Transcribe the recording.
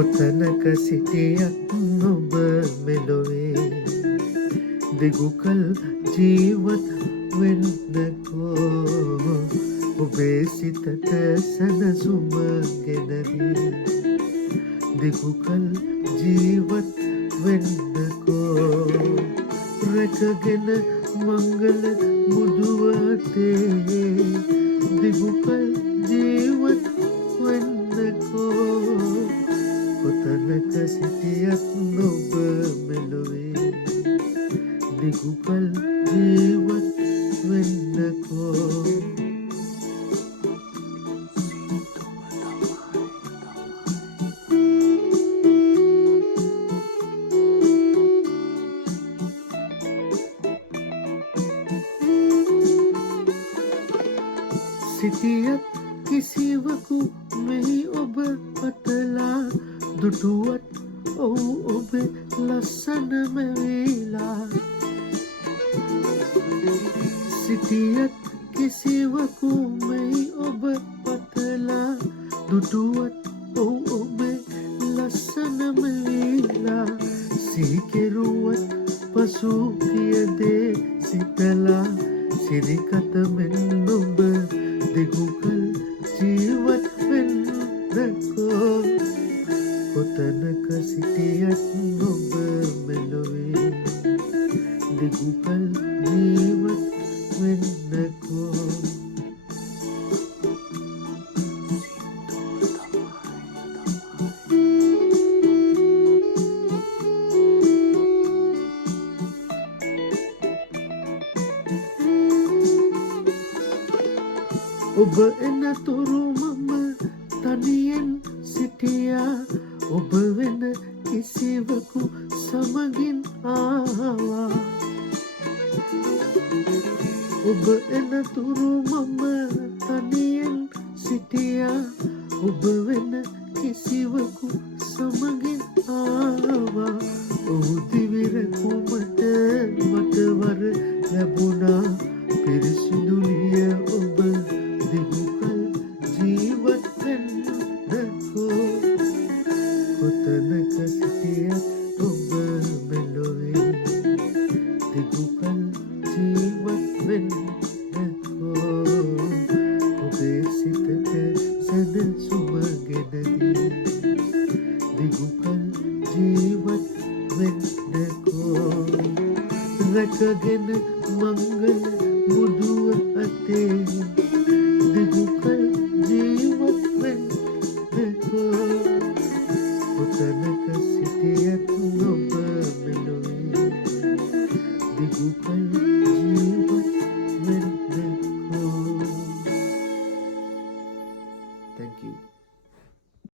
කොතනක සිටියත් ඔබ මෙලොවේ දිගුකල් ජීවත් වෙන්නකෝ ඔබේ සිතට සැනසුම ගෙනදී දිගුකල් ජීවත් වෙන්නකෝ රැකගෙන මංගල මුදුවතේ දිගුකල් ජීවත් වෙන්නකෝ කොතනක සිටියත් ඔබ මෙලොවේ දිගුකල් ජීවත් වෙන්නකෝ සිටියත් කිසිවකු මෙහි ඔබ පතලා දුටුවත් ඔහු ඔබේ ලස්සනම වේලා සිටියත් කිසිවකු මෙහි ඔබ පතලා දුටුවත් ඔහු ඔබේ ලස්සනම වේලා සිහිකෙරුවත් පසු කියදේ සිතලා සිරිකත මෙන් ඔබ දිගුකල් ජීවත් වෙන්නකෝ කොතනක සිටියත් ඔබ මෙලොවේ දිගුකල් ජීවත් වෙන්නකෝ ඔබ එනතුරු මම තනියෙන් සිටියා ඔබ වෙන කිසිවකු සමගින් ආවා ඔබ එනතුරු මම තනියෙන් සිටියා ඔබ වෙන කිසිවකු සමගින් ආවා ඔහු දිවිරකුමට මටවර ලැබුණා පිරිසිදුලිය ඔබ දිගුකල් ජීවත් වෙන්නකෝ කොතනක සිටියත් ඔබ මෙලොවේ දිගුකල් ජීවත් වෙන්නකෝ ඔබේ සිතට සැනසුම ගෙනදී දිගුකල් ජීවත් වෙන්නකෝ රැකගෙන මංගල